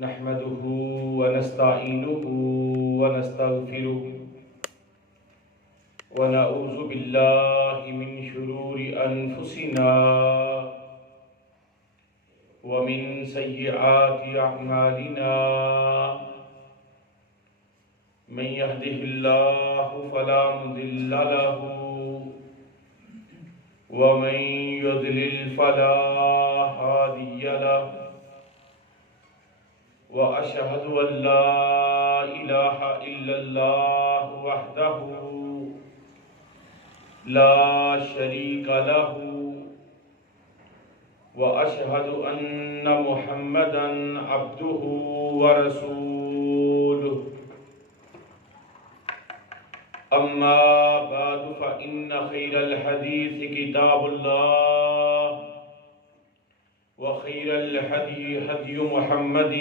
نحمده ونستعينه ونستغفره ونعوذ بالله من شرور أنفسنا ومن سيئات أعمالنا من يهده الله فلا مضل له ومن يضلل فلا هادي له وأشهد أن لا إله إلا الله وحده لا شريك له وأشهد أن محمدًا عبده ورسوله أما بعد فإن خير الحديث كتاب الله وخير الهدي هدي محمد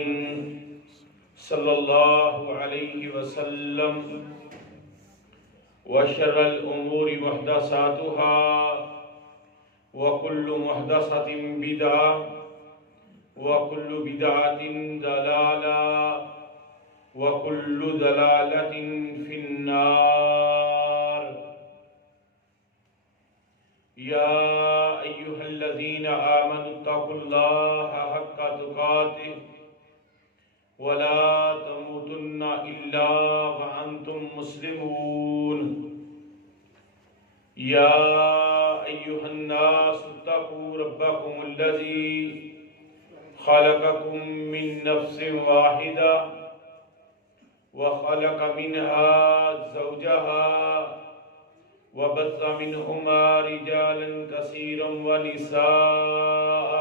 صلى الله عليه وسلم وشر الأمور محدثاتها وكل محدثة بدعة وكل بدعة ضلالة وكل ضلالة في النار يا أيها الذين آمنوا اتقوا الله حق تقاته ولا تموتن إلا وأنتم مسلمون يا أيها الناس اتقوا ربكم الذي خلقكم من نفس واحدة وخلق منها زوجها وبث منهما رجالا كثيرا ونساء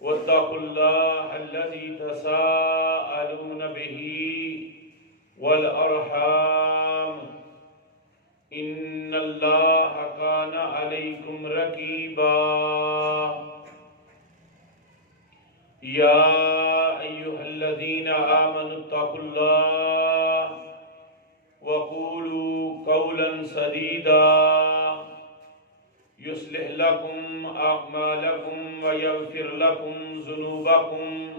واتقوا الله الذي تساءلون به والأرحام إن الله كان عليكم رقيبا يا أيها الذين آمنوا اتقوا الله وقولوا قولا سديدا يصلح لكم أعمالكم ويغفر لكم ذنوبكم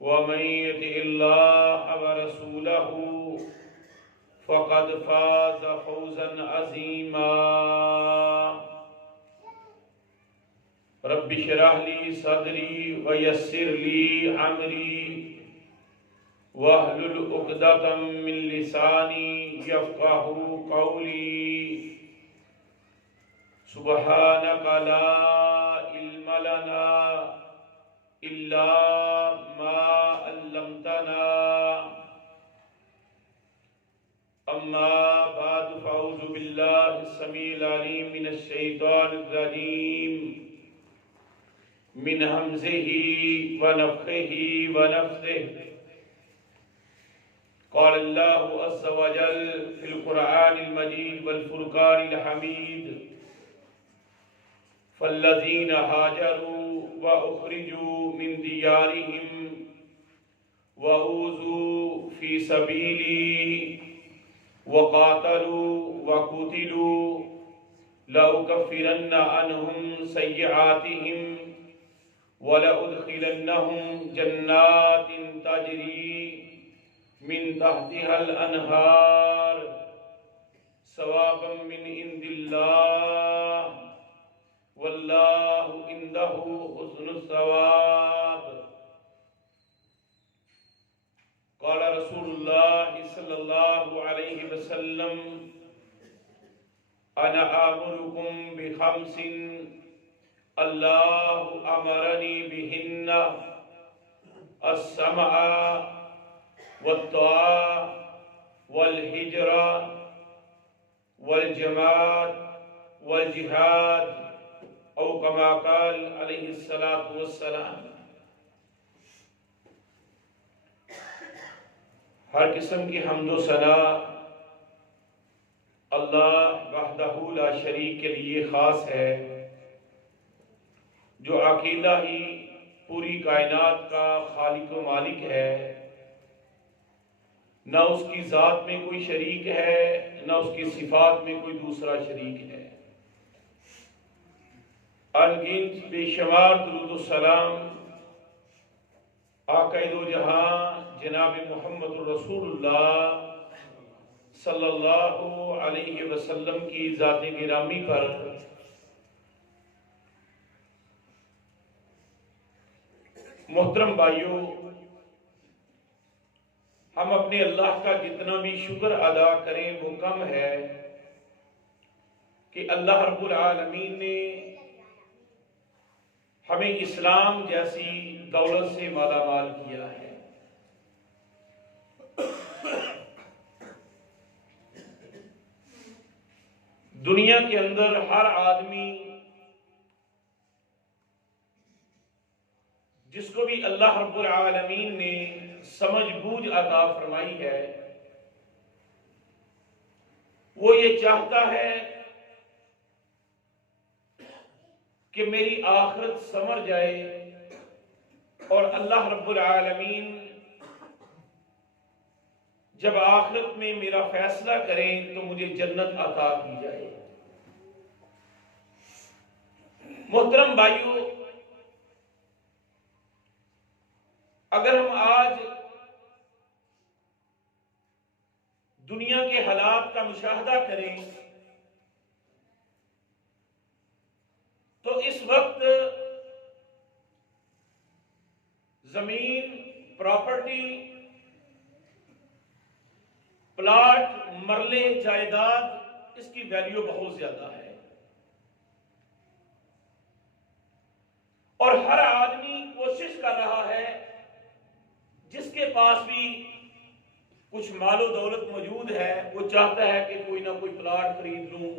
ومن يطع الله ورسوله فقد فاز فوزا عظيما رب اشرح لي صدري ويسر لي أمري واحلل عقدة من لساني يفقهوا قولي سبحانك لا علم لنا إلا ما علمتنا أما بعد فأعوذ بالله السميع العليم من الشيطان الرجيم من همزه ونفخه ونفثه قال الله عز وجل في القرآن المجيد والفرقان الحميد فالذين هاجروا وأخرجوا من ديارهم وأوذوا في سبيلي وقاتلوا وقتلوا لأكفرن عنهم سيئاتهم ولأدخلنهم جنات تجري من تحتها الأنهار ثوابا من عند الله والله عنده حسن الثواب قال رسول الله صلى الله عليه وسلم أنا آمركم بخمس الله أمرني بهن السمع والطاعة والهجرة والجماعة والجهاد او كما قال علیہ الصلاۃ والسلام. ہر قسم کی حمد و ثنا اللہ وحدہ لا شریک کے لیے خاص ہے، جو اکیلا ہی پوری کائنات کا خالق و مالک ہے، نہ اس کی ذات میں کوئی شریک ہے نہ اس کی صفات میں کوئی دوسرا شریک ہے. انگنت بے شمار درود و سلام آقا دو جہاں جناب محمد الرسول اللہ صلی اللہ علیہ وسلم کی ذات گرامی پر محترم بھائیوں، ہم اپنے اللہ کا جتنا بھی شکر ادا کریں وہ کم ہے کہ اللہ رب العالمین نے ہمیں اسلام جیسی دولت سے مالا مال کیا ہے۔ دنیا کے اندر ہر آدمی جس کو بھی اللہ رب العالمین نے سمجھ بوجھ عطا فرمائی ہے، وہ یہ چاہتا ہے کہ میری آخرت سنور جائے اور اللہ رب العالمین جب آخرت میں میرا فیصلہ کریں تو مجھے جنت عطا کی جائے۔ محترم بھائیوں، اگر ہم آج دنیا کے حالات کا مشاہدہ کریں تو اس وقت زمین، پراپرٹی، پلاٹ، مرلے، جائیداد، اس کی ویلیو بہت زیادہ ہے اور ہر آدمی کوشش کر رہا ہے، جس کے پاس بھی کچھ مال و دولت موجود ہے وہ چاہتا ہے کہ کوئی نہ کوئی پلاٹ خرید لوں،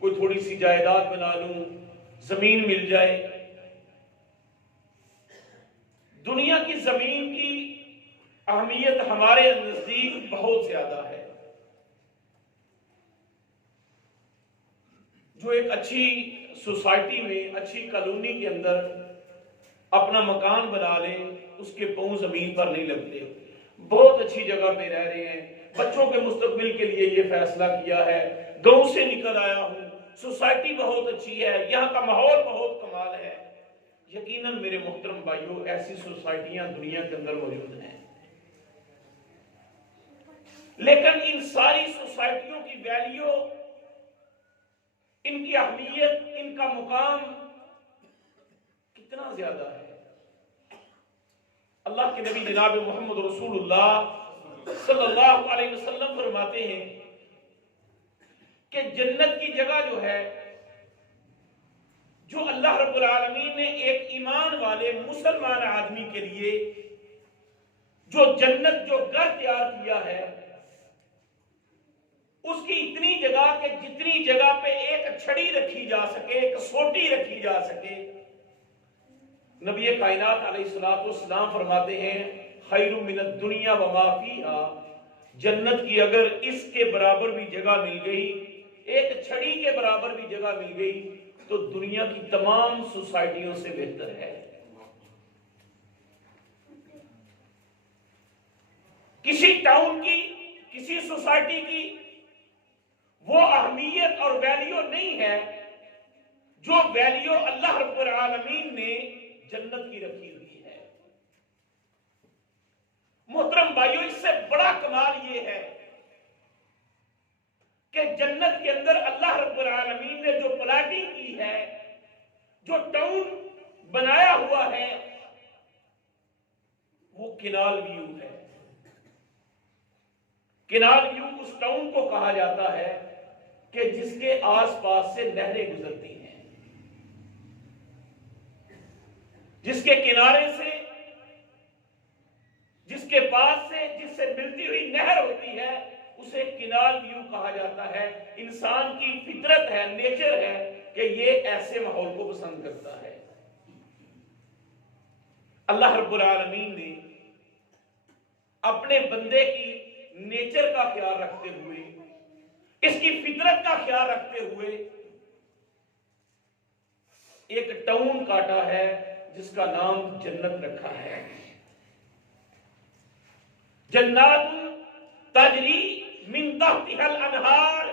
کوئی تھوڑی سی جائیداد بنا لوں، زمین مل جائے۔ دنیا کی زمین کی اہمیت ہمارے نزدیک بہت زیادہ ہے۔ جو ایک اچھی سوسائٹی میں، اچھی کالونی کے اندر اپنا مکان بنا لے، اس کے پاؤں زمین پر نہیں لگتے، بہت اچھی جگہ پہ رہ رہے ہیں، بچوں کے مستقبل کے لیے یہ فیصلہ کیا ہے، گاؤں سے نکل آیا ہوں، سوسائٹی بہت اچھی ہے، یہاں کا ماحول بہت کمال ہے۔ یقیناً میرے محترم بھائیوں، ایسی سوسائٹیاں دنیا کے اندر موجود ہیں، لیکن ان ساری سوسائٹیوں کی ویلیو، ان کی اہمیت، ان کا مقام کتنا زیادہ ہے۔ اللہ کے نبی جناب محمد رسول اللہ صلی اللہ علیہ وسلم فرماتے ہیں کہ جنت کی جگہ جو ہے، جو اللہ رب العالمین نے ایک ایمان والے مسلمان آدمی کے لیے جو جنت، جو گھر تیار کیا ہے، اس کی اتنی جگہ کہ جتنی جگہ پہ ایک چھڑی رکھی جا سکے، ایک سوٹی رکھی جا سکے، نبی کائنات علیہ الصلوۃ والسلام فرماتے ہیں خیر من الدنیا وما فیہا، جنت کی اگر اس کے برابر بھی جگہ مل گئی، ایک چھڑی کے برابر بھی جگہ مل گئی، تو دنیا کی تمام سوسائٹیوں سے بہتر ہے۔ کسی ٹاؤن کی، کسی سوسائٹی کی وہ اہمیت اور ویلیو نہیں ہے جو ویلیو اللہ رب العالمین نے جنت کی رکھی ہوئی ہے۔ محترم بھائیوں، اس سے بڑا کمال یہ ہے کہ جنت کے اندر اللہ رب العالمین نے جو پلاٹنگ کی ہے، جو ٹاؤن بنایا ہوا ہے، وہ کینال ویو ہے۔ کینال ویو اس ٹاؤن کو کہا جاتا ہے کہ جس کے آس پاس سے نہریں گزرتی ہیں، جس کے کنارے سے، جس کے پاس سے، جس سے ملتی ہوئی نہر ہوتی ہے، اسے کینال ویو کہا جاتا ہے۔ انسان کی فطرت ہے، نیچر ہے کہ یہ ایسے ماحول کو پسند کرتا ہے۔ اللہ رب العالمین نے اپنے بندے کی نیچر کا خیال رکھتے ہوئے، اس کی فطرت کا خیال رکھتے ہوئے ایک ٹاؤن کاٹا ہے جس کا نام جنت رکھا ہے۔ جنات تجری من تحتها الانہار،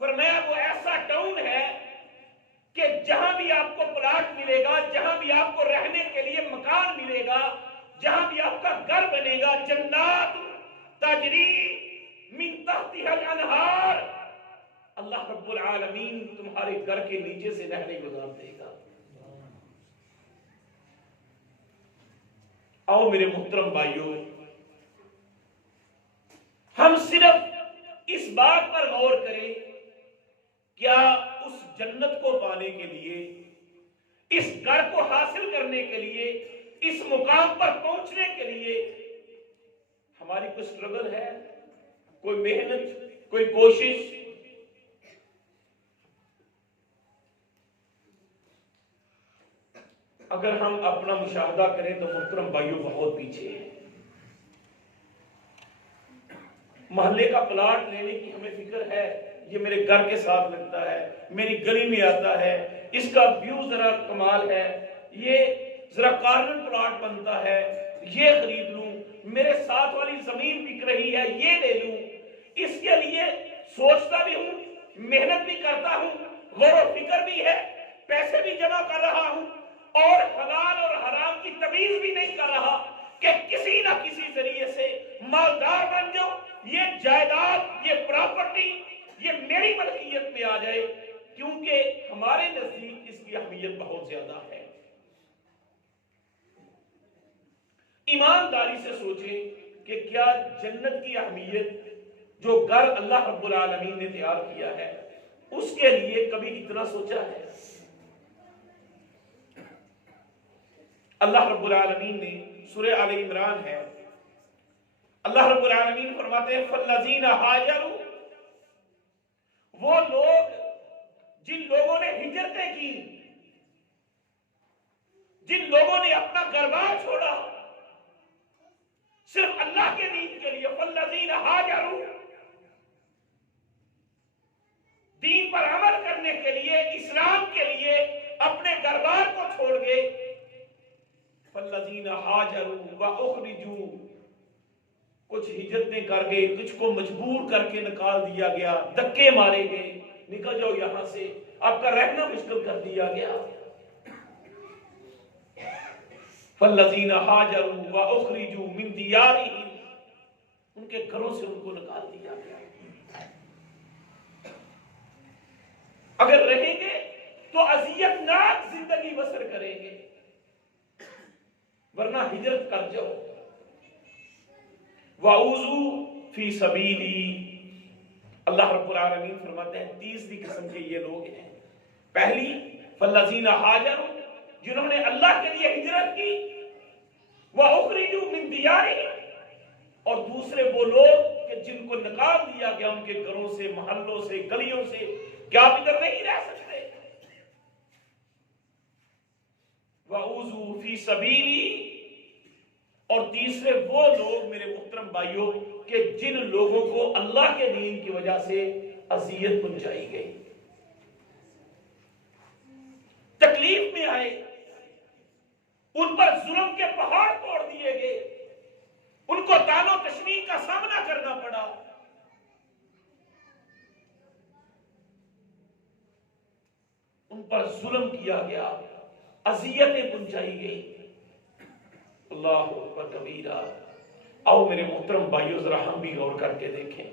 فرمایا وہ ایسا ٹاؤن ہے کہ جہاں بھی آپ کو پلاٹ ملے گا، جہاں بھی آپ کو رہنے کے لیے مکان ملے گا، جہاں بھی آپ کا گھر بنے گا، جنات تجری من تحتها الانہار، اللہ رب العالمین تمہارے گھر کے نیچے سے نہریں گزار دے گا۔ آؤ میرے محترم بھائیوں، ہم صرف اس بات پر غور کریں، کیا اس جنت کو پانے کے لیے، اس گھر کو حاصل کرنے کے لیے، اس مقام پر پہنچنے کے لیے ہماری کوئی سٹرگل ہے، کوئی محنت، کوئی کوشش؟ اگر ہم اپنا مشاہدہ کریں تو محترم بھائیوں بہت پیچھے ہیں۔ محلے کا پلاٹ لینے کی ہمیں فکر ہے، یہ میرے گھر کے ساتھ لگتا ہے، میری گلی میں آتا ہے، اس کا ویو ذرا کمال ہے، یہ ذرا کارنر پلاٹ بنتا ہے، یہ خرید لوں، میرے ساتھ والی زمین بک رہی ہے، یہ لے لوں۔ اس کے لیے سوچتا بھی ہوں، محنت بھی کرتا ہوں، غور و فکر بھی ہے، پیسے بھی جمع کر رہا ہوں، اور حلال اور حرام کی تمیز بھی نہیں کر رہا کہ کسی نہ کسی ذریعے سے مالدار بن جاؤ، یہ جائیداد، یہ پراپرٹی، یہ میری ملکیت میں آ جائے، کیونکہ ہمارے نزدیک اس کی اہمیت بہت زیادہ ہے۔ ایمانداری سے سوچیں کہ کیا جنت کی اہمیت، جو گھر اللہ رب العالمین نے تیار کیا ہے، اس کے لیے کبھی اتنا سوچا ہے؟ اللہ رب العالمین نے سورہ آل عمران ہے، اللہ رب العالمین فرماتے ہیں فَالَّذِينَ هَاجَرُوا، وہ لوگ جن لوگوں نے ہجرتیں کی، جن لوگوں نے اپنا گھر بار چھوڑا صرف اللہ کے دین کے لیے، فَالَّذِينَ هَاجَرُوا، دین پر عمل کرنے کے لیے، اسلام کے لیے اپنے گھر بار کو چھوڑ گئے، فَالَّذِينَ هَاجَرُوا وَأُخْرِجُوا، کچھ ہجرتیں کر گئے، کچھ کو مجبور کر کے نکال دیا گیا، دھکے مارے گئے، نکل جاؤ یہاں سے، آپ کا رہنا مشکل کر دیا گیا۔ فَالَّذِينَ هَاجَرُوا وَأُخْرِجُوا مِن دِيَارِهِمْ، ان کے گھروں سے ان کو نکال دیا گیا۔ اگر رہیں گے تو اذیت ناک زندگی بسر کریں گے، ورنہ ہجرت کر جاؤ۔ وَأُوذُوا فِي سَبِيلِي، اللہ رب العالمین فرماتے ہیں تیسری قسم کے یہ لوگ ہیں۔ پہلی فَالَّذِينَ هَاجَرُوا، جنہوں نے اللہ کے لیے ہجرت کی، وَأُخْرِجُوا مِن دِيَارِهِمْ، اور دوسرے وہ لوگ کہ جن کو نکال دیا گیا ان کے گھروں سے، محلوں سے، گلیوں سے، کیا آپ ادھر نہیں رہ سکتے؟ وَأُوذُوا فِي سَبِيلِي، اور تیسرے وہ لوگ میرے محترم بھائیوں کہ جن لوگوں کو اللہ کے دین کی وجہ سے اذیت پہنچائی گئی، تکلیف میں آئے، ان پر ظلم کے پہاڑ توڑ دیے گئے، ان کو طعن و تشنیع کا سامنا کرنا پڑا، ان پر ظلم کیا گیا، اذیتیں پہنچائی گئی۔ اللہ اکبر کبیرہ۔ آؤ میرے محترم بھائیو ذرا ہم بھی غور کر کے دیکھیں،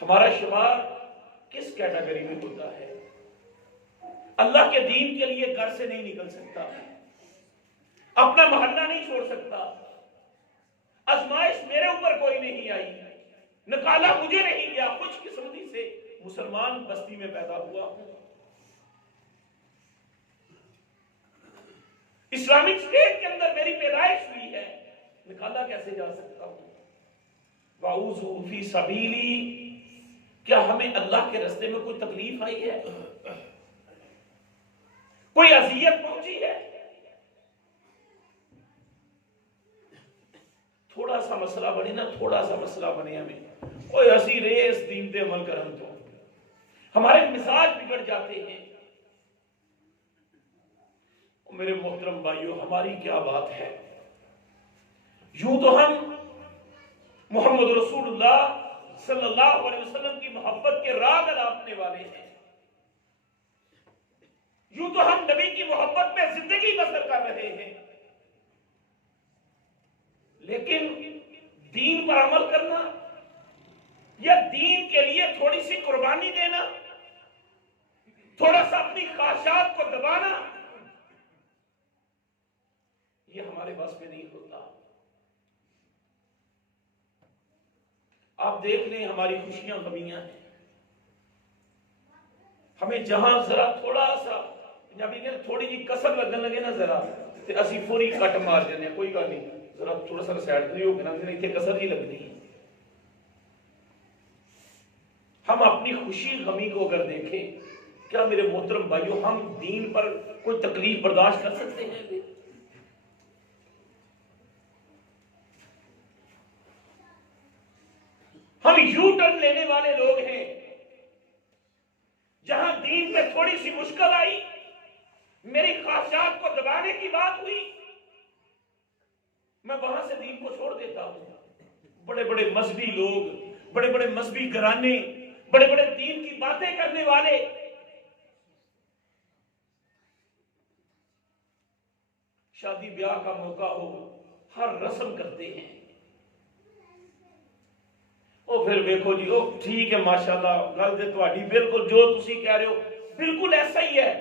ہمارا شمار کس کیٹیگری میں ہوتا ہے؟ اللہ کے دین کے لیے گھر سے نہیں نکل سکتا، اپنا محلہ نہیں چھوڑ سکتا، آزمائش میرے اوپر کوئی نہیں آئی، نکالا مجھے نہیں گیا، خوش قسمتی سے مسلمان بستی میں پیدا ہوا ہوں، اسلامک اسٹیٹ کے اندر میری پیدائش ہوئی ہے، نکالا کیسے جا سکتا ہوں؟ وَأُوذُوا فِي سَبِيلِي، کیا ہمیں اللہ کے راستے میں کوئی تکلیف آئی ہے؟ کوئی اذیت پہنچی ہے؟ تھوڑا سا مسئلہ بنے نا، تھوڑا سا مسئلہ بنے ہمیں، کوئی اسی ریس دین دے عمل کرن تو ہمارے مزاج بگڑ جاتے ہیں۔ میرے محترم بھائیو ہماری کیا بات ہے، یوں تو ہم محمد رسول اللہ صلی اللہ علیہ وسلم کی محبت کے راگ الاپنے والے ہیں، یوں تو ہم نبی کی محبت میں زندگی بسر کر رہے ہیں، لیکن دین پر عمل کرنا یا دین کے لیے تھوڑی سی قربانی دینا، تھوڑا سا اپنی خواہشات کو دبانا، یہ ہمارے بس میں نہیں ہوتا۔ آپ دیکھ لیں ہماری خوشیاں غمیاں ہیں، ہمیں جہاں ذرا تھوڑا سا پنجابی کہ تھوڑی جی کسر لگن لگے نا ذرا تے اسی فوری کٹ مار جانے، کوئی گل نہیں، ذرا تھوڑا سا سائڈ نہیں ہو کے نا اتنے کسر جی لگنی ہے۔ ہم اپنی خوشی غمی کو اگر دیکھیں، کیا میرے محترم بھائیوں ہم دین پر کوئی تکلیف برداشت کر سکتے ہیں؟ ہم یو ٹرن لینے والے لوگ ہیں، جہاں دین میں تھوڑی سی مشکل آئی، میری خواہشات کو دبانے کی بات ہوئی، میں وہاں سے دین کو چھوڑ دیتا ہوں۔ بڑے بڑے مذہبی لوگ، بڑے بڑے مذہبی گھرانے، بڑے بڑے دین کی باتیں کرنے والے شادی بیاہ کا موقع ہو ہر رسم کرتے ہیں، او پھر دیکھو جی او ٹھیک ہے ماشاءاللہ گل تے تہاڈی بالکل جو تسی کہہ رہے ہو بالکل ایسا ہی ہے،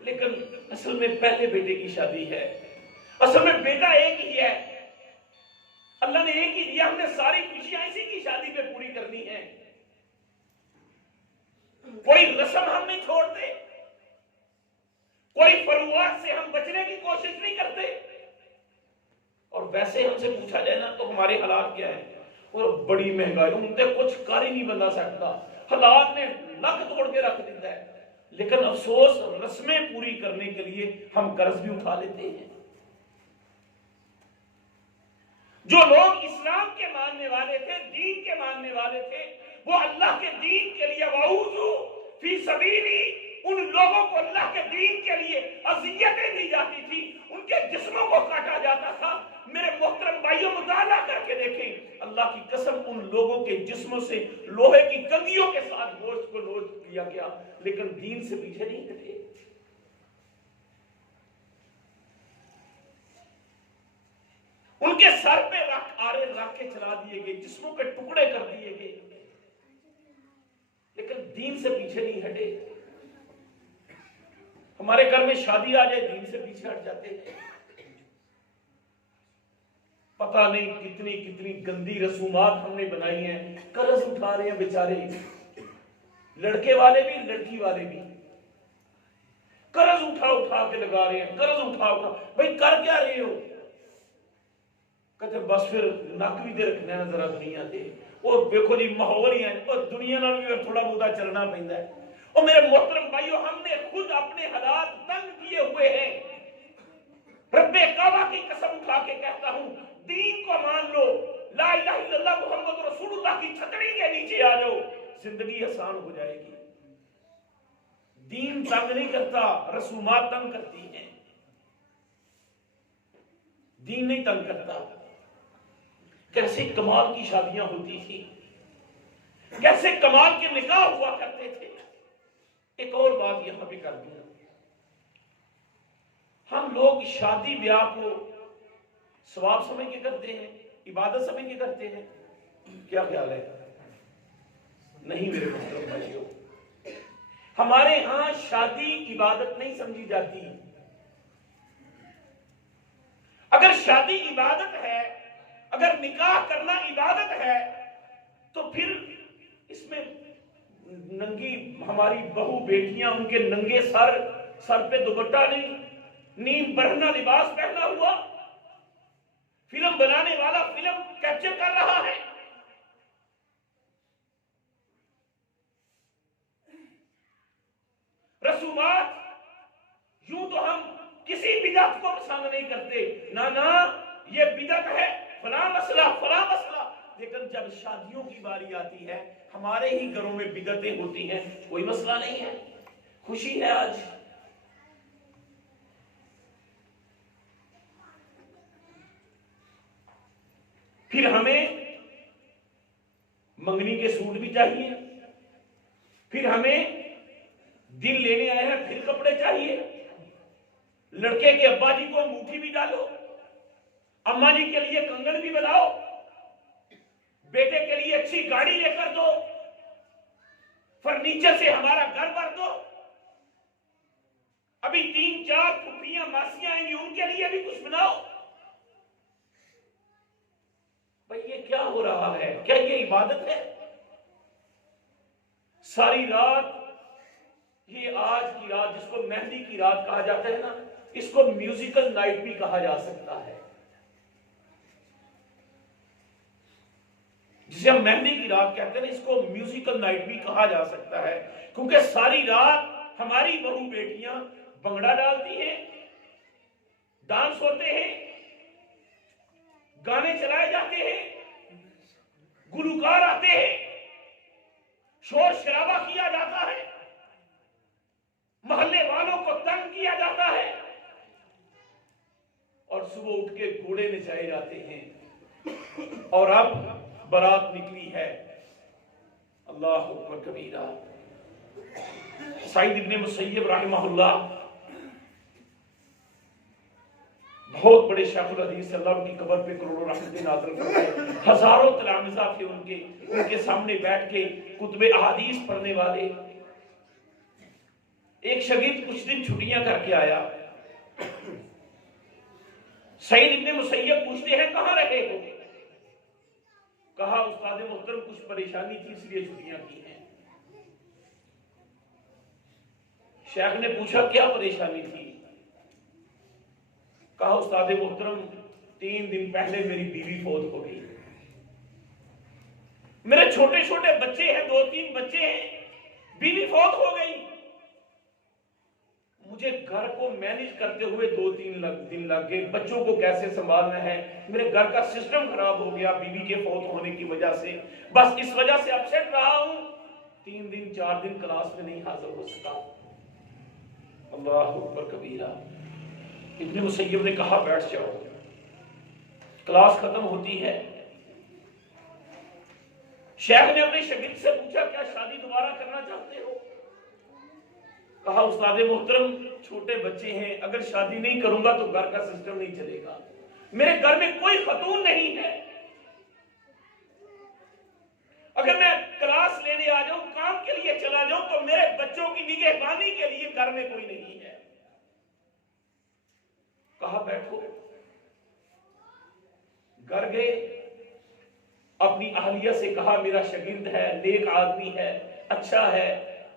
لیکن اصل میں پہلے بیٹے کی شادی ہے، اصل میں بیٹا ایک ہی ہے، اللہ نے ایک ہی دیا، ہم نے ساری خوشیاں اسی کی شادی پہ پوری کرنی ہے، کوئی رسم ہم نہیں چھوڑتے، کوئی فروعات سے ہم بچنے کی کوشش نہیں کرتے، اور ویسے ہم سے پوچھا جائے نا تو ہمارے حالات کیا ہیں، اور بڑی مہنگائی، ان سے کچھ کر ہی نہیں بنا سکتا، حالات نے نک توڑ کے رکھ دیتا ہے، لیکن افسوس رسمیں پوری کرنے کے لیے ہم قرض بھی اٹھا لیتے ہیں۔ جو لوگ اسلام کے ماننے والے تھے، دین کے ماننے والے تھے، وہ اللہ کے دین کے لیے وَأُوذُوا فِي سَبِيلِي، ان لوگوں کو اللہ کے دین کے لیے اذیتیں دی جاتی تھی، ان کے جسموں کو کاٹا جاتا تھا۔ میرے محترم بھائیوں مطالعہ کر کے دیکھیں، اللہ کی قسم ان لوگوں کے جسموں سے لوہے کی کنگھیوں کے ساتھ گوشت کو لوٹ کیا گیا، لیکن دین سے پیچھے نہیں ہٹے۔ ان کے سر پہ آرے رکھ کے چلا دیے گئے، جسموں کے ٹکڑے کر دیے گئے، لیکن دین سے پیچھے نہیں ہٹے۔ ہمارے گھر میں شادی آ جائے دین سے پیچھے ہٹ جاتے ہیں۔ پتہ نہیں کتنی کتنی گندی رسومات ہم نے بنائی ہیں، قرض اٹھا رہے ہیں بیچارے، لڑکے والے بھی لڑکی والے بھی قرض اٹھا کے لگا رہے ہیں، قرض اٹھا بھائی کر کیا رہے ہو؟ کہتے بس پھر نک بھی دے رکھنا ہے ذرا دنیا دے، اور دیکھو جی ماحول ہی ہے، اور دنیا نال بھی تھوڑا بہت چلنا پیندا ہے۔ اور میرے محترم بھائیو ہم نے خود اپنے حالات تنگ کیے ہوئے ہیں۔ رب کعبہ کی قسم اٹھا کے کہتا ہوں، دین کو مان لو، لا الہ الا اللہ محمد رسول اللہ کی چھتری کے نیچے آ جاؤ، زندگی آسان ہو جائے گی۔ دین تنگ نہیں کرتا، رسومات تنگ کرتی ہیں، دین نہیں تنگ کرتا۔ کیسے کمال کی شادیاں ہوتی تھی، کیسے کمال کے نکاح ہوا کرتے تھے۔ ایک اور بات یہاں پہ کر دوں، ہم لوگ شادی بیاہ کو ثواب سمجھ کے کرتے ہیں، عبادت سمجھ کے کرتے ہیں، کیا خیال ہے؟ نہیں میرے محترم بھائیوں، ہمارے ہاں شادی عبادت نہیں سمجھی جاتی۔ اگر شادی عبادت ہے، اگر نکاح کرنا عبادت ہے، تو پھر اس میں ننگی ہماری بہو بیٹیاں ان کے ننگے سر پہ دوپٹہ نہیں، نیم برہنہ لباس پہنا ہوا، فلم بنانے والا فلم کیپچر کر رہا ہے۔ رسومات یوں تو ہم کسی بدعت کو پسند نہیں کرتے، نہ یہ بدعت ہے، فلاں مسئلہ فلاں مسئلہ، لیکن جب شادیوں کی باری آتی ہے ہمارے ہی گھروں میں بدعتیں ہوتی ہیں، کوئی مسئلہ نہیں ہے، خوشی ہے آج۔ پھر ہمیں منگنی کے سوٹ بھی چاہیے، پھر ہمیں دل لینے آئے ہیں پھر کپڑے چاہیے. لڑکے کے ابا جی کو انگوٹھی بھی ڈالو, اماں جی کے لیے کنگن بھی بناؤ, بیٹے کے لیے اچھی گاڑی لے کر دو, فرنیچر سے ہمارا گھر بھر دو. ابھی 3-4 پھوپھیاں ماسیاں آئیں گی, ان کے لیے بھی کچھ بناؤ. بھئی یہ کیا ہو رہا ہے؟ کیا یہ عبادت ہے؟ ساری رات, یہ آج کی رات جس کو مہندی کی رات کہا جاتا ہے نا, اس کو میوزیکل نائٹ بھی کہا جا سکتا ہے. جسے ہم مہندی کی رات کہتے ہیں نا, اس کو میوزیکل نائٹ بھی کہا جا سکتا ہے, کیونکہ ساری رات ہماری بہو بیٹیاں بنگڑا ڈالتی ہیں, ڈانس ہوتے ہیں, گانے چلائے جاتے ہیں, گلوکار آتے ہیں, شور شرابہ کیا جاتا ہے, محلے والوں کو تنگ کیا جاتا ہے, اور صبح اٹھ کے گھوڑے نچائے جاتے ہیں. اور اب برات نکلی ہے. اللہ اکبر کبیرہ. سعید ابن مسیب رحمہ اللہ بہت بڑے شیخ الحدیث سے, اللہ ان کی قبر پہ کروڑوں رحمتیں نازل کرتے, ہزاروں تلامذہ تھے ان کے سامنے بیٹھ کے کتب احادیث پڑھنے والے. ایک شاگرد کچھ دن چھٹیاں کر کے آیا. سعید ابن مسیب پوچھتے ہیں کہاں رہے ہو؟ کہا استاد محترم کچھ پریشانی تھی اس لیے چھٹیاں کی ہیں. شیخ نے پوچھا کیا پریشانی تھی؟ کہا استاد محترم 3 دن پہلے میری بیوی فوت ہو گئی. میرے چھوٹے چھوٹے بچے ہیں, 2-3 بچے ہیں, بیوی فوت ہو گئی. مجھے گھر کو مینج کرتے ہوئے 2-3 دن لگ گئے. بچوں کو کیسے سنبھالنا ہے, میرے گھر کا سسٹم خراب ہو گیا بیوی کے فوت ہونے کی وجہ سے. بس اس وجہ سے اپسیٹ رہا ہوں, 3 دن 4 دن کلاس میں نہیں حاضر ہو سکا. اللہ اکبر کبیرہ. ابن مسیب نے کہا بیٹھ جاؤ, کلاس ختم ہوتی ہے. شیخ نے اپنے شاگرد سے پوچھا کیا شادی دوبارہ کرنا چاہتے ہو؟ کہا استاد محترم چھوٹے بچے ہیں, اگر شادی نہیں کروں گا تو گھر کا سسٹم نہیں چلے گا. میرے گھر میں کوئی خاتون نہیں ہے, اگر میں کلاس لینے آ جاؤں, کام کے لیے چلا جاؤں, تو میرے بچوں کی نگہبانی کے لیے گھر میں کوئی نہیں ہے. کہا بیٹھو. گھر گئے, اپنی اہلیہ سے کہا میرا شاگرد ہے, نیک آدمی ہے, اچھا ہے,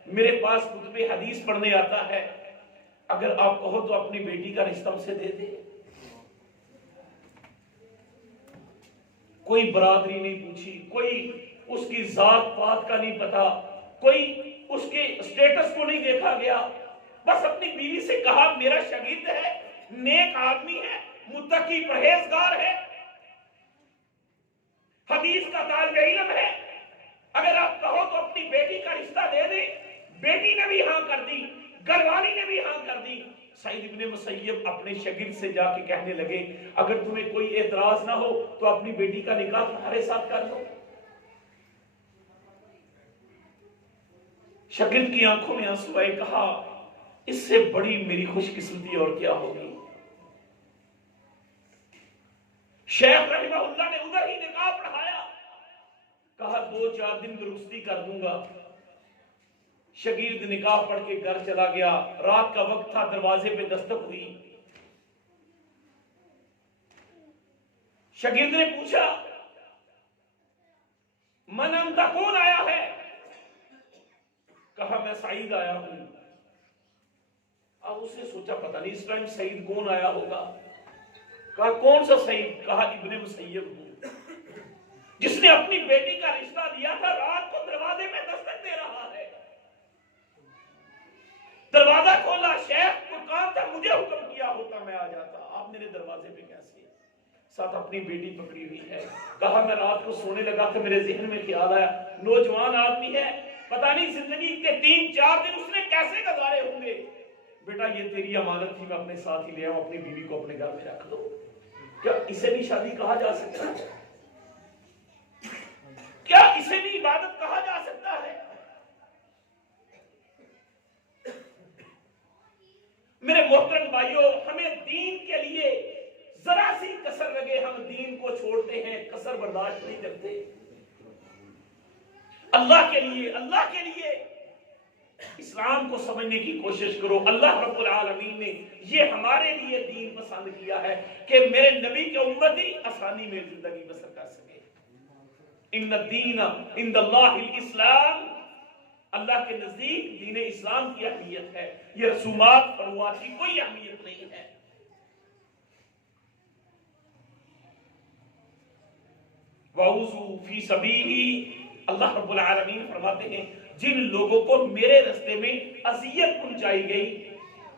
میرے پاس کتب حدیث پڑھنے آتا ہے, اگر آپ کہو تو اپنی بیٹی کا رشتہ اسے دے دے. کوئی برادری نہیں پوچھی, کوئی اس کی ذات پات کا نہیں پتا, کوئی اس کے سٹیٹس کو نہیں دیکھا گیا. بس اپنی بیوی سے کہا میرا شاگرد ہے, نیک آدمی ہے, متقی پرہیزگار ہے, حدیث کا طالب علم ہے, اگر آپ کہو تو اپنی بیٹی کا رشتہ دے دیں. بیٹی نے بھی ہاں کر دی, گھر والی نے بھی ہاں کر دی. سعید ابن مسیب اپنے شاگرد سے جا کے کہنے لگے اگر تمہیں کوئی اعتراض نہ ہو تو اپنی بیٹی کا نکاح تمہارے ساتھ کر دو. شاگرد کی آنکھوں میں آنسو آئے, کہا اس سے بڑی میری خوش قسمتی اور کیا ہوگی. شیخ رحمہ اللہ نے ادھر ہی نکاح پڑھایا, کہا 2-4 دن درستی کر دوں گا. شاگرد نکاح پڑھ کے گھر چلا گیا. رات کا وقت تھا, دروازے پہ دستک ہوئی. شاگرد نے پوچھا من انت, کون آیا ہے؟ کہا میں سعید آیا ہوں. اب اس نے سوچا پتہ نہیں اس ٹائم سعید کون آیا ہوگا. کہا کون سا سعید؟ کہا ابن مسیب ہوں, جس نے اپنی بیٹی کا رشتہ دیا تھا, رات کو دروازے میں دستک دے رہا ہے. دروازہ کھولا, شیخ کو کام تھا, مجھے حکم کیا ہوتا میں آ جاتا, آپ میرے دروازے پہ کیسے؟ ساتھ اپنی بیٹی پکڑی ہوئی ہے. کہا میں رات کو سونے لگا تھا, میرے ذہن میں خیال آیا نوجوان آدمی ہے, پتہ نہیں زندگی کے 3-4 دن اس نے کیسے گزارے ہوں گے. بیٹا یہ تیری امانت تھی, میں اپنے ساتھ ہی لے آؤں, اپنی بیوی کو اپنے گھر میں رکھ دو. کیا اسے بھی شادی کہا جا سکتا ہے؟ کیا اسے بھی عبادت کہا جا سکتا ہے؟ میرے محترم بھائیوں، ہمیں دین کے لیے ذرا سی کسر لگے ہم دین کو چھوڑتے ہیں، کسر برداشت نہیں کرتے۔ اللہ کے لیے اسلام کو سمجھنے کی کوشش کرو۔ اللہ رب العالمین نے یہ ہمارے لیے دین پسند کیا ہے کہ میرے نبی کے امتی آسانی میں زندگی بسر کر سکے۔ ان الدین عند اللہ الاسلام، اللہ کے نزدیک دین اسلام کی اہمیت ہے، یہ رسومات فروات کی کوئی اہمیت نہیں ہے۔ وَأُوذُوا فِي سَبِيلِي، اللہ رب العالمین فرماتے ہیں جن لوگوں کو میرے راستے میں اذیت پہنچائی گئی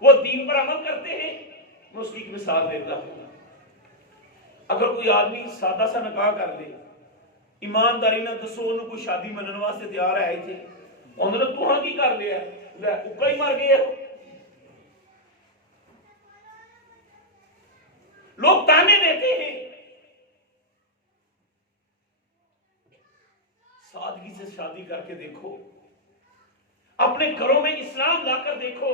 وہ دین پر عمل کرتے ہیں۔ میں اس کی ایک مثال دیتا ہوں۔ اگر کوئی آدمی سادہ سا نکاح کر لے، ایمانداری نہ دسو انہوں کو شادی منن واسطے تیار آئے تھے، انہوں نے تو کی کر لیا لے اکا ہی مر گئے ہو۔ لوگ تانے دیتے ہیں، سادگی سے شادی کر کے دیکھو، اپنے گھروں میں اسلام لا کر دیکھو،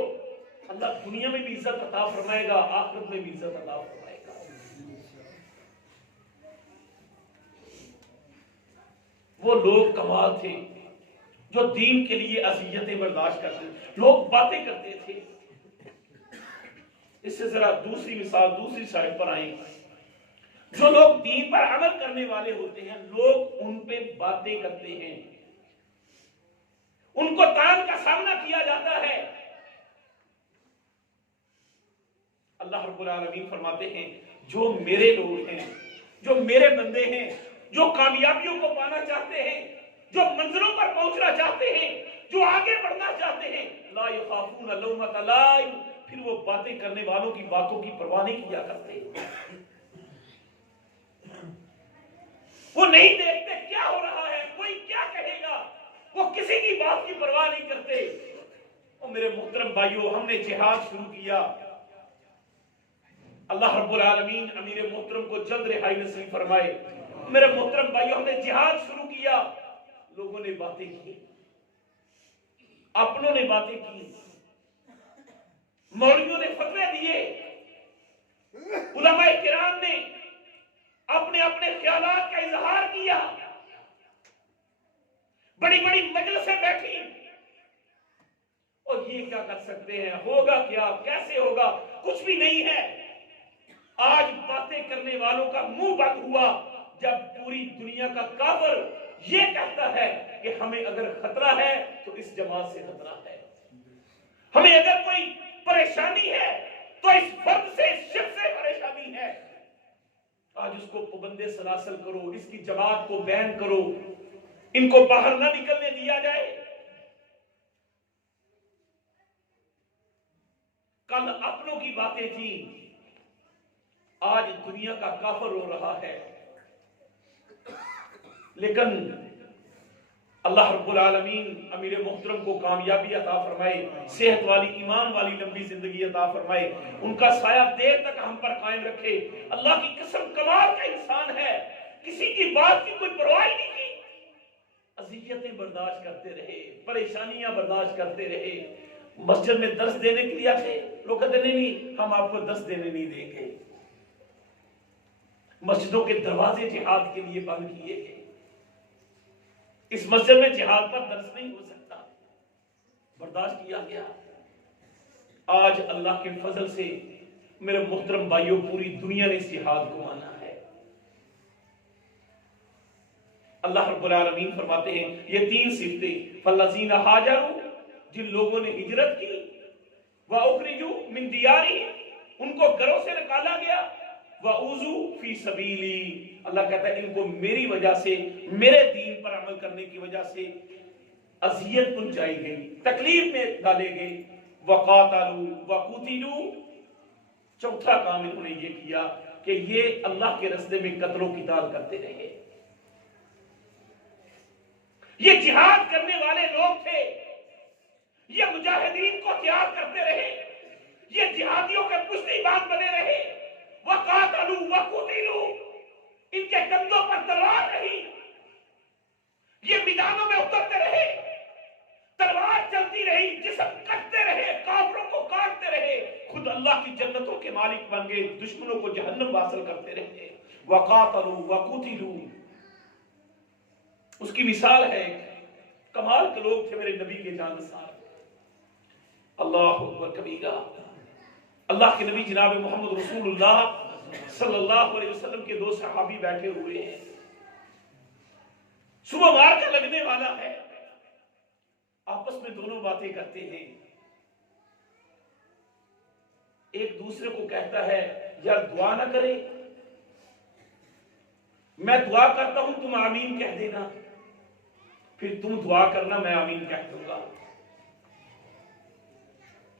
اللہ دنیا میں بھی عزت عطا فرمائے گا، آخرت میں بھی عزت عطا فرمائے گا۔ وہ لوگ کمال تھے جو دین کے لیے اذیتیں برداشت کرتے تھے، لوگ باتیں کرتے تھے۔ اس سے ذرا دوسری مثال دوسری سائڈ پر آئیں۔ جو لوگ دین پر عمل کرنے والے ہوتے ہیں، لوگ ان پہ باتیں کرتے ہیں، ان کو تان کا سامنا کیا جاتا ہے۔ اللہ رب العالمین فرماتے ہیں جو میرے لوگ ہیں، جو میرے بندے ہیں، جو کامیابیوں کو پانا چاہتے ہیں، جو منزلوں پر پہنچنا چاہتے ہیں، جو آگے بڑھنا چاہتے ہیں، لا یخافون لومۃ لائم، پھر وہ باتیں کرنے والوں کی باتوں کی پرواہ نہیں کیا کرتے۔ وہ نہیں دیکھتے کیا ہو رہا ہے، کوئی کیا کہے گا، وہ کسی کی بات کی پرواہ نہیں کرتے۔ اور میرے محترم بھائیوں، ہم نے جہاد شروع کیا، اللہ رب العالمین امیر محترم کو جلد رہائی نصیب فرمائے۔ میرے محترم بھائیوں، ہم نے جہاد شروع کیا، لوگوں نے باتیں کی، اپنوں نے باتیں کی، مولویوں نے فتوے دیے، علماء کرام نے اپنے اپنے خیالات کا اظہار کیا، بڑی بڑی مجلسیں بیٹھی، اور یہ کیا کر سکتے ہیں، ہوگا کیا، کیسے ہوگا، کچھ بھی نہیں ہے۔ آج باتیں کرنے والوں کا منہ بند ہوا جب پوری دنیا کا کافر یہ کہتا ہے کہ ہمیں اگر خطرہ ہے تو اس جماعت سے خطرہ ہے، ہمیں اگر کوئی پریشانی ہے تو اس فرد سے، اس شخص سے پریشانی ہے۔ آج اس کو پابند سلاسل کرو، اس کی جماعت کو بین کرو، ان کو باہر نہ نکلنے دیا جائے۔ کل اپنوں کی باتیں تھیں، آج دنیا کا کافر رو رہا ہے۔ لیکن اللہ رب العالمین امیر محترم کو کامیابی عطا فرمائے، صحت والی ایمان والی لمبی زندگی عطا فرمائے، ان کا سایہ دیر تک ہم پر قائم رکھے۔ اللہ کی قسم کمال کا انسان ہے، کسی کی بات کی کوئی پرواہ نہیں کی، اذیتیں برداشت کرتے رہے، پریشانیاں برداشت کرتے رہے۔ مسجد میں درس دینے کے لیے آتے، لوگ کہتے نہیں ہم آپ کو درس دینے نہیں دیں گے۔ مسجدوں کے دروازے جہاد کے لیے بند کیے گئے، اس مسجد میں جہاد پر درس نہیں ہو سکتا، برداشت کیا گیا۔ آج اللہ کے فضل سے میرے محترم بھائیوں، پوری دنیا نے اس جہاد کو مانا ہے۔ اللہ رب العالمین فرماتے ہیں یہ تین صفتیں، فالذین ہاجروا، جن لوگوں نے ہجرت کی، واخرجوا من دیارہم، ان کو گھروں سے نکالا گیا، وَأُوذُوا فِي سَبِيلِي، اللہ کہتا ہے ان کو میری وجہ سے، میرے دین پر عمل کرنے کی وجہ سے اذیت پہنچائی گئی، تکلیف میں ڈالے گئے، وَقَاتَلُوا وَقُتِلُوا، چوتھا کام انہوں نے یہ کیا کہ یہ اللہ کے راستے میں قتل و قتال کرتے رہے۔ یہ جہاد کرنے والے لوگ تھے، یہ مجاہدین کو تیار کرتے رہے، یہ جہادیوں کے پشتی بان بنے رہے۔ وَقَاتَلُوا وَقُتِلُوا، ان کے کندھوں پر تلوار رہی، یہ میدانوں میں اترتے رہے، تلوار چلتی رہی، جسم کٹتے رہے، کافروں کو کاٹتے رہے، خود اللہ کی جنتوں کے مالک بن گئے، دشمنوں کو جہنم واصل کرتے رہے۔ وقاتلوا وقتلوا، اس کی مثال ہے، کمال کے لوگ تھے میرے نبی کے جانثار۔ اللہ اکبر کبیرہ۔ اللہ کے نبی جناب محمد رسول اللہ صلی اللہ علیہ وسلم کے دو صحابی بیٹھے ہوئے ہیں، صبح مار کا لگنے والا ہے، آپس میں دونوں باتیں کرتے ہیں۔ ایک دوسرے کو کہتا ہے یار دعا نہ کرے، میں دعا کرتا ہوں تم آمین کہہ دینا، پھر تم دعا کرنا میں آمین کہہ دوں گا۔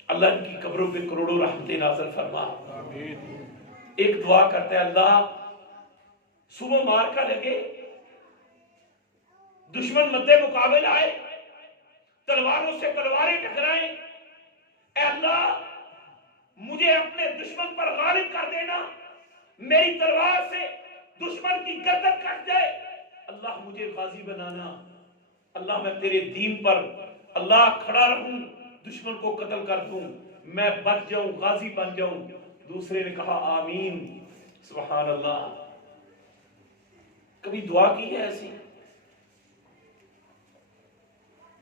اللہ ان کی قبروں پہ کروڑوں رحمتیں نازل فرما۔ ایک دعا کرتا ہے اللہ صبح مار کا لگے، دشمن مد مقابل آئے، تلواروں سے تلواریں ٹکرائیں، اے اللہ مجھے اپنے دشمن پر غالب کر دینا، میری تلوار سے دشمن کی گردن کٹ جائے، اللہ مجھے غازی بنانا، اللہ میں تیرے دین پر اللہ کھڑا رہوں، دشمن کو قتل کر دوں، میں بچ جاؤں، غازی بن جاؤں۔ دوسرے نے کہا آمین، سبحان اللہ۔ کبھی دعا کی ہے ایسی؟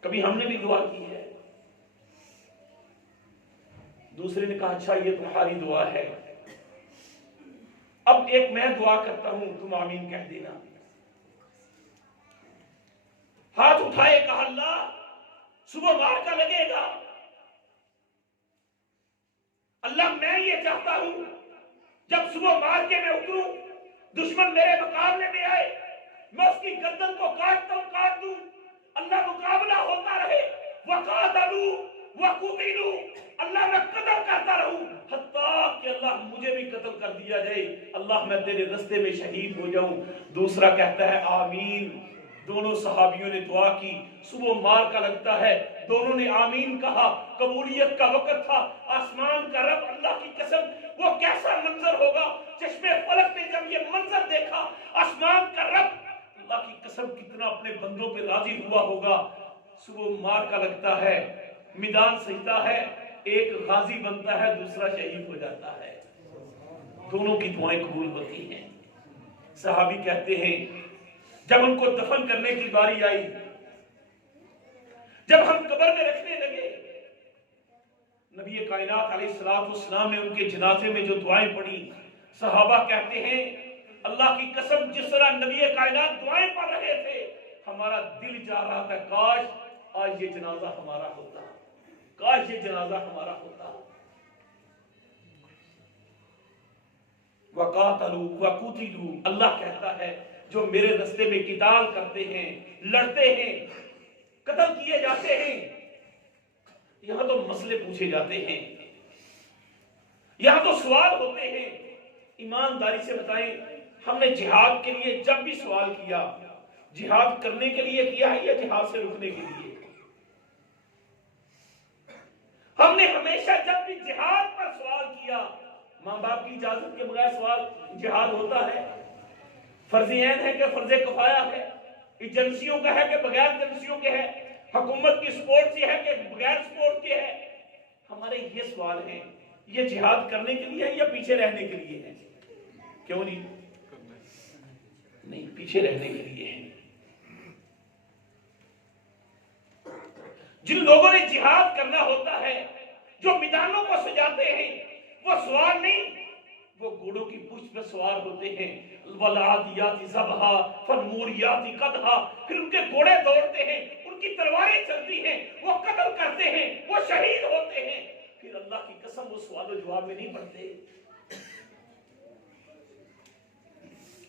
کبھی ہم نے بھی دعا کی ہے؟ دوسرے نے کہا اچھا یہ تمہاری دعا ہے، اب ایک میں دعا کرتا ہوں تم آمین کہہ دینا۔ ہاتھ اٹھائے، کہا اللہ صبح مار کا لگے گا، اللہ میں یہ چاہتا ہوں جب صبح مار کے میں اتروں، دشمن میرے مقابلے میں آئے، میں اس کی گردن کو کاٹ دوں، اللہ مقابلہ ہوتا رہے، وقاتلوا وقتلوا، اللہ میں قتل کرتا رہوں، حتیٰ کہ اللہ مجھے بھی قتل کر دیا جائے، اللہ میں تیرے رستے میں شہید ہو جاؤں۔ دوسرا کہتا ہے آمین۔ دونوں صحابیوں نے دعا کی، صبح مار کا لگتا ہے، دونوں نے آمین کہا، قبولیت کا وقت تھا، آسمان کا رب اللہ کی قسم وہ کیسا منظر ہوگا، چشمے فلک نے جب یہ منظر دیکھا، آسمان کا رب اللہ کی قسم کتنا اپنے بندوں پہ راضی ہوا ہوگا۔ صبح مار کا لگتا ہے، میدان سجتا ہے، ایک غازی بنتا ہے، دوسرا شہید ہو جاتا ہے، دونوں کی دعائیں قبول ہوتی ہیں۔ صحابی کہتے ہیں جب ان کو دفن کرنے کی باری آئی، جب ہم قبر میں رکھنے لگے، نبی کائنات علیہ السلام نے ان کے جنازے میں جو دعائیں پڑھی، صحابہ کہتے ہیں اللہ کی قسم جس طرح نبی کائنات دعائیں پڑھ رہے تھے، ہمارا دل چاہ رہا تھا کاش آج یہ جنازہ ہمارا ہوتا، کاش یہ جنازہ ہمارا ہوتا۔ وقاتلوا وقتلوا، اللہ کہتا ہے جو میرے رستے میں قتال کرتے ہیں، لڑتے ہیں، قتل کیے جاتے ہیں، یہاں تو مسئلے پوچھے جاتے ہیں، یہاں تو سوال ہوتے ہیں۔ ایمانداری سے بتائیں ہم نے جہاد کے لیے جب بھی سوال کیا، جہاد کرنے کے لیے کیا ہے یا جہاد سے رکنے کے لیے؟ ہم نے ہمیشہ جب بھی جہاد پر سوال کیا، ماں باپ کی اجازت کے بغیر سوال جہاد ہوتا ہے؟ فرض عین ہے کہ فرض کفایہ ہے؟ ایجنسیوں کا ہے کہ بغیر ایجنسیوں کے ہے؟ حکومت کی سپورٹ سے ہے کہ بغیر سپورٹ کے ہے؟ ہمارے یہ سوال ہیں، یہ جہاد کرنے کے لیے ہے یا پیچھے رہنے کے لیے ہے؟ کیوں نہیں پیچھے رہنے کے لیے ہے۔ جن لوگوں نے جہاد کرنا ہوتا ہے، جو میدانوں کو سجاتے ہیں، وہ سوار نہیں، وہ گھوڑوں کی پشت پہ سوار ہوتے ہیں۔ والعادیات ضبحا فالموریات قدحا، پھر ان کے گھوڑے دوڑتے ہیں، ان کی تلواریں چلتی ہیں، وہ قتل کرتے ہیں، وہ شہید ہوتے ہیں، پھر اللہ کی قسم وہ سوال و جواب میں نہیں پڑتے۔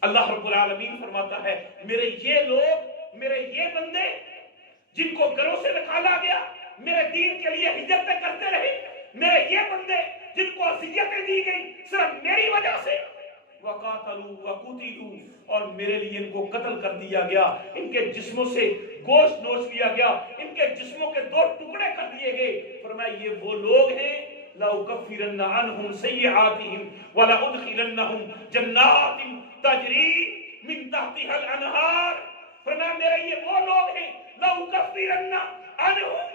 اللہ رب العالمین فرماتا ہے میرے یہ لوگ، میرے یہ بندے جن کو گھروں سے نکالا گیا، میرے دین کے لیے ہجرتیں کرتے رہے، میرے یہ بندے جن کو اذیتیں دی گئی صرف میری وجہ سے، وقاتلوا وقتلوا، اور میرے لیے ان کو قتل کر دیا گیا، ان کے جسموں سے گوشت نوچ لیا گیا، ان کے جسموں کے دو ٹکڑے کر دیے گئے۔ فرمایا یہ وہ لوگ ہیں لَأُكَفِّرَنَّ عَنْهُمْ سَيِّئَاتِهِمْ وَلَأُدْخِلَنَّهُمْ جَنَّاتٍ تَجْرِي مِن تَحْتِهَا الْأَنْهَارُ۔ فرمایا میرے یہ وہ لوگ ہیں لَأُكَفِّرَنَّ عَنْهُمْ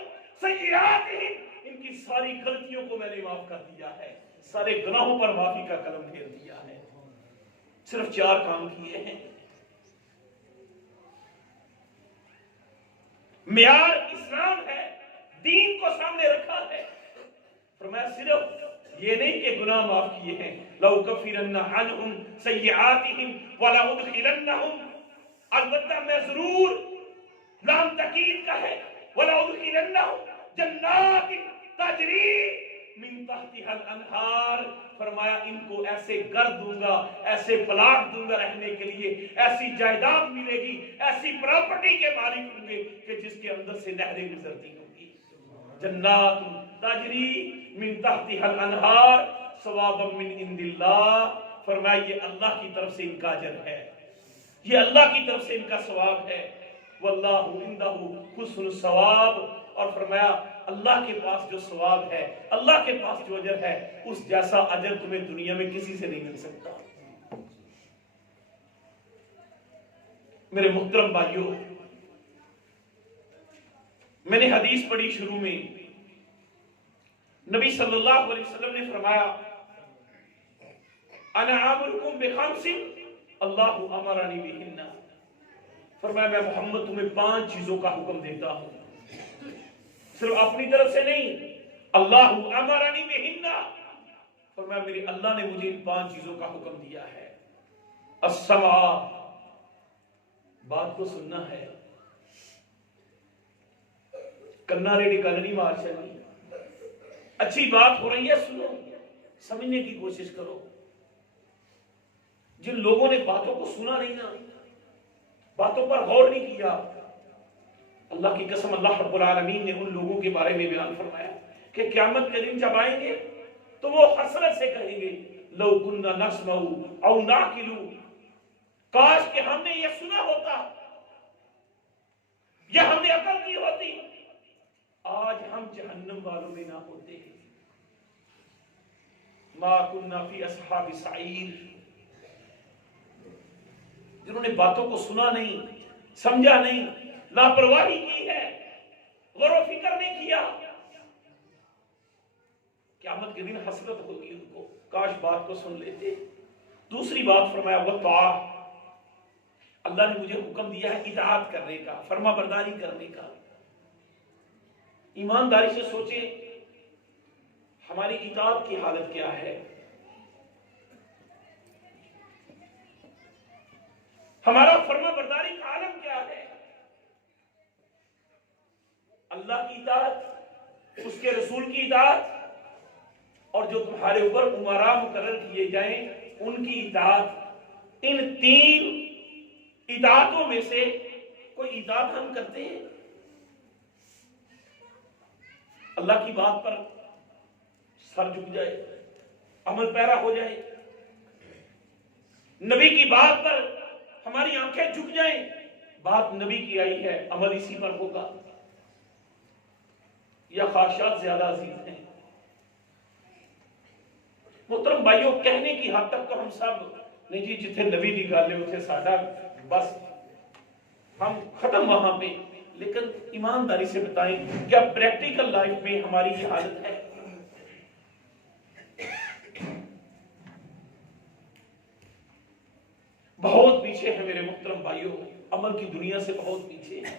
سیئاتہم، ان کی ساری غلطیوں کو میں نے معاف کر دیا ہے، سارے گناہوں پر معافی کا قلم پھیر دیا ہے۔ صرف 4 کام کیے ہیں۔ معیار اسلام ہے، دین کو سامنے رکھا ہے۔ فرمایا صرف یہ نہیں کہ گناہ معاف کیے ہیں، لَأُكَفِّرَنَّ عَنْهُمْ سَيِّئَاتِهِمْ وَلَأُدْخِلَنَّهُمْ، البتہ میں ضرور، لام تاکید کا ہے، وَلَأُدْخِلَنَّهُمْ جَنَّاتٍ تَجْرِي من تحتها الانہار، فرمایا ان کو ایسے گھر دوں گا، ایسے پلاٹ دوں گا رہنے کے لیے، ایسی جائیداد ملے گی، ایسی پراپرٹی کے مالک ہوں گے کہ جس کے اندر سے نہریں گزرتی ہوں گی۔ جنات تجری من تحتها الانہار ثوابا من عند اللہ، فرمایا یہ اللہ کی طرف سے ان کا اجر ہے، یہ اللہ کی طرف سے ان کا ثواب ہے۔ واللہ عندہ حسن الثواب، اور فرمایا اللہ کے پاس جو ثواب ہے، اللہ کے پاس جو اجر ہے، اس جیسا اجر تمہیں دنیا میں کسی سے نہیں مل سکتا۔ میرے محترم بھائیوں، میں نے حدیث پڑھی شروع میں، نبی صلی اللہ علیہ وسلم نے فرمایا انا آمرکم بخمس اللہ امرنی بہن، فرمایا میں محمد تمہیں 5 چیزوں کا حکم دیتا ہوں، صرف اپنی طرف سے نہیں، اللہ امرنی بہن، فرمایا میرے اللہ نے مجھے ان 5 چیزوں کا حکم دیا ہے۔ السمع، بات کو سننا ہے، کنا ریڈی کلنی مار چلنی، اچھی بات ہو رہی ہے سنو، سمجھنے کی کوشش کرو۔ جن لوگوں نے باتوں کو سنا نہیں نا، باتوں پر غور نہیں کیا، اللہ کی قسم اللہ رب العالمین نے ان لوگوں کے بارے میں بیان فرمایا کہ قیامت کے دن جب آئیں گے تو وہ حسرت سے کہیں گے لو کننا نسمع او نعقل، کاش کہ ہم نے یہ سنا ہوتا یا ہم نے عقل کی ہوتی، آج ہم جہنم والوں میں نہ ہوتے۔ ما کننا فی اصحاب سعیر، جنہوں نے باتوں کو سنا نہیں، سمجھا نہیں، لاپرواہی کی ہے، غور و فکر نہیں کیا، قیامت کے دن حسرت ہوگی ان کو، کاش بات کو سن لیتے۔ دوسری بات فرمایا وطاع، اللہ نے مجھے حکم دیا ہے اطاعت کرنے کا، فرما برداری کرنے کا۔ ایمانداری سے سوچیں ہماری اطاعت کی حالت کیا ہے، ہمارا فرما برداری کا عالم کیا ہے۔ اللہ کی اطاعت، اس کے رسول کی اطاعت، اور جو تمہارے اوپر امراء مقرر کیے جائیں ان کی اطاعت، ان 3 اطاعتوں میں سے کوئی اطاعت ہم کرتے ہیں؟ اللہ کی بات پر سر جھک جائے، عمل پیرا ہو جائے، نبی کی بات پر ہماری آنکھیں جھک جائیں، بات نبی کی آئی ہے، عمل اسی پر ہوگا، یا خواہشات زیادہ عزیز ہیں؟ محترم بھائیوں، کہنے کی حد تک تو ہم سب نہیں جی جتنے نبی دی گل ہے اتنے ساڈا بس ہم ختم وہاں پہ، لیکن ایمانداری سے بتائیں کیا پریکٹیکل لائف میں ہماری یہ حالت ہے؟ بہت پیچھے ہے میرے محترم بھائیوں، عمل کی دنیا سے بہت پیچھے ہے۔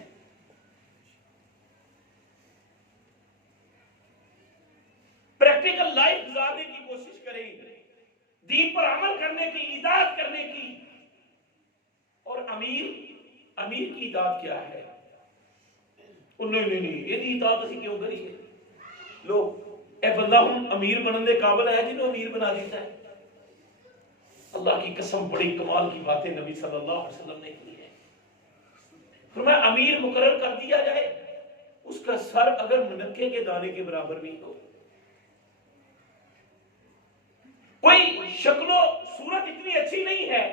پریکٹیکل لائف گزارنے کی کوشش کریں، دین پر عمل کرنے کی، اطاعت کرنے کی۔ اور امیر کی اطاعت کیا ہے؟ نہیں یہ اطاعت اسی کیوں کری ہے؟ لو اے بندہ ہوں امیر بننے دے قابل ہے جنہوں امیر بنا دیتا ہے۔ اللہ کی قسم بڑی کمال کی باتیں نبی صلی اللہ علیہ وسلم نے کی ہے۔ فرمایا امیر مقرر کر دیا جائے، اس کا سر اگر منقے کے دانے کے برابر بھی ہو، کوئی شکل و صورت اتنی اچھی نہیں ہے،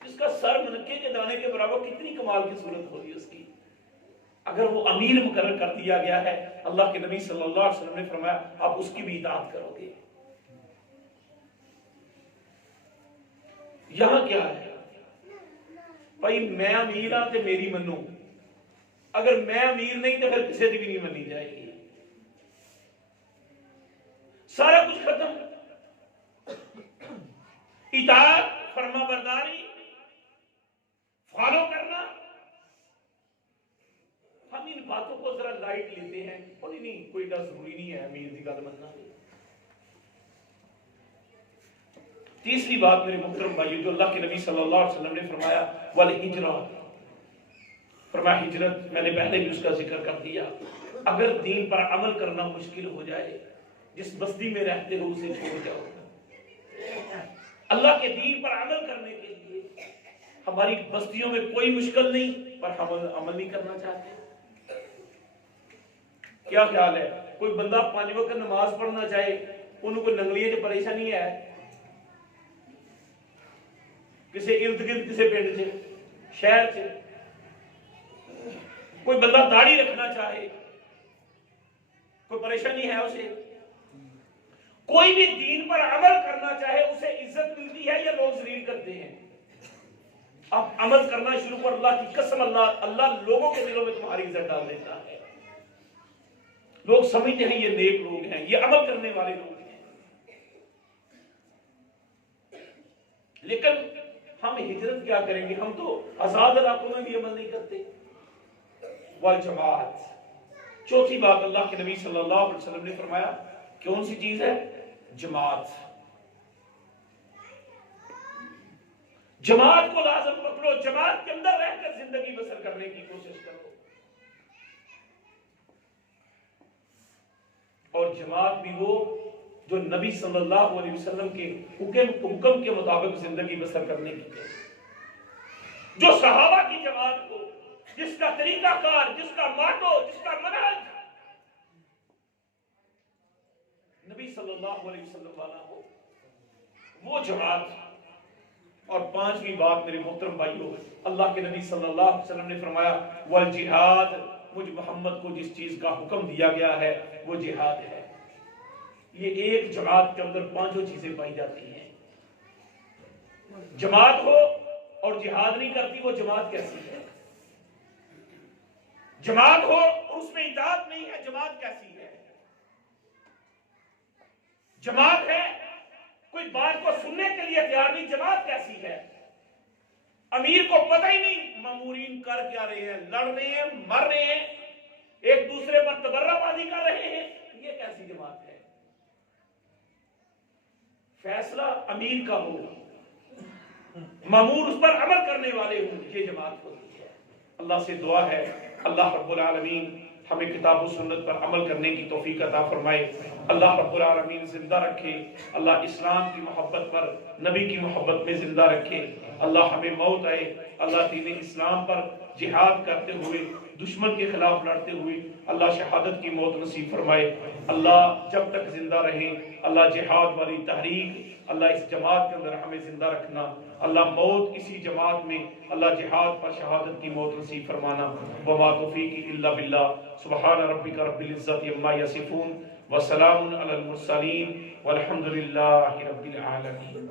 جس کا سر منقے کے دانے کے برابر، کتنی کمال کی صورت ہوگی اس کی، اگر وہ امیر مقرر کر دیا گیا ہے، اللہ کے نبی صلی اللہ علیہ وسلم نے فرمایا آپ اس کی بھی اطاعت کرو گے۔ یہاں کیا ہے بھائی، میں امیر ہاں تے میری منو، اگر میں امیر نہیں تو پھر کسی کی بھی نہیں منی جائے گی. سارا کچھ ختم. اطاعت، فرما برداری، فالو کرنا. ہم ان باتوں کو ذرا لائٹ لیتے ہیں اور نہیں کوئی ضروری نہیں ہے امیر کی گل مننا. تیسری بات میرے محترم بھائیو جو اللہ کے نبی صلی اللہ علیہ وسلم نے فرمایا والہجرہ، فرمایا ہجرت. میں نے پہلے بھی اس کا ذکر کر دیا. اگر دین پر عمل کرنا مشکل ہو جائے، جس بستی میں رہتے ہو اسے چھوڑ جاؤ. اللہ کے دین پر عمل کرنے کے لیے ہماری بستیوں میں کوئی مشکل نہیں، پر ہم عمل نہیں کرنا چاہتے. کیا خیال ہے؟ کوئی بندہ 5 وقت نماز پڑھنا چاہے، انہوں کو ننگلیے جو پریشانی ہے کسی ارد گرد کسی پنڈ سے شہر سے. کوئی بندہ داڑھی رکھنا چاہے کوئی پریشانی ہے اسے. کوئی بھی دین پر عمل کرنا چاہے اسے عزت ملتی ہے یا لوگ ذلیل کرتے ہیں؟ اب عمل کرنا شروع کر، اللہ کی قسم اللہ لوگوں کے دلوں میں تمہاری عزت ڈال دیتا ہے. لوگ سمجھتے ہیں یہ نیک لوگ ہیں، یہ عمل کرنے والے لوگ ہیں. لیکن ہم ہجرت کیا کریں گے؟ ہم تو آزاد علاقوں میں بھی عمل نہیں کرتے. والجماعت. چوتھی بات اللہ کے نبی صلی اللہ علیہ وسلم نے فرمایا کون سی چیز ہے؟ جماعت. جماعت کو لازم پکڑو، جماعت کے اندر رہ کر زندگی بسر کرنے کی کوشش کرو. اور جماعت بھی وہ جو نبی صلی اللہ علیہ وسلم کے حکم کے مطابق زندگی بسر کرنے کی ہے. جو صحابہ کی جماعت کو، جس کا طریقہ کار، جس کا ماٹو، جس کا منہج نبی صلی اللہ علیہ وسلم والا ہو، وہ جماعت. اور 5ویں بات میرے محترم بھائیو، اللہ کے نبی صلی اللہ علیہ وسلم نے فرمایا والجہاد. مجھ محمد کو جس چیز کا حکم دیا گیا ہے وہ جہاد ہے. یہ ایک جماعت کے اندر 5 چیزیں پائی جاتی ہیں. جماعت ہو اور جہاد نہیں کرتی وہ جماعت کیسی ہے؟ جماعت ہو اور اس میں اطاعت نہیں ہے، جماعت کیسی ہے؟ جماعت ہے کوئی بات کو سننے کے لیے تیار نہیں، جماعت کیسی ہے؟ امیر کو پتہ ہی نہیں مامورین کر کیا رہے ہیں، لڑ رہے ہیں، مر رہے ہیں، ایک دوسرے پر تبرہ بازی کر رہے ہیں. یہ کیسی جماعت ہے؟ فیصلہ امیر کا ہو، مامور اس پر عمل کرنے والے ہوں، یہ جماعت ہوتی ہے. اللہ سے دعا ہے اللہ رب العالمین ہمیں کتاب و سنت پر عمل کرنے کی توفیق عطا فرمائے. اللہ رب العالمین زندہ رکھے. اللہ اسلام کی محبت پر، نبی کی محبت میں زندہ رکھے. اللہ ہمیں موت آئے اللہ دین اسلام پر جہاد کرتے ہوئے، دشمن کے خلاف لڑتے ہوئے اللہ شہادت کی موت نصیب فرمائے. اللہ جب تک زندہ رہیں اللہ جہاد والی تحریک اللہ اس جماعت کے اندر ہمیں زندہ رکھنا. اللہ موت اسی جماعت میں اللہ جہاد پر شہادت کی موت نصیب فرمانا. وما توفیقی الا باللہ. سبحان ربک رب العزت عما یصفون وسلام علی المرسلین والحمد للہ رب العالمین.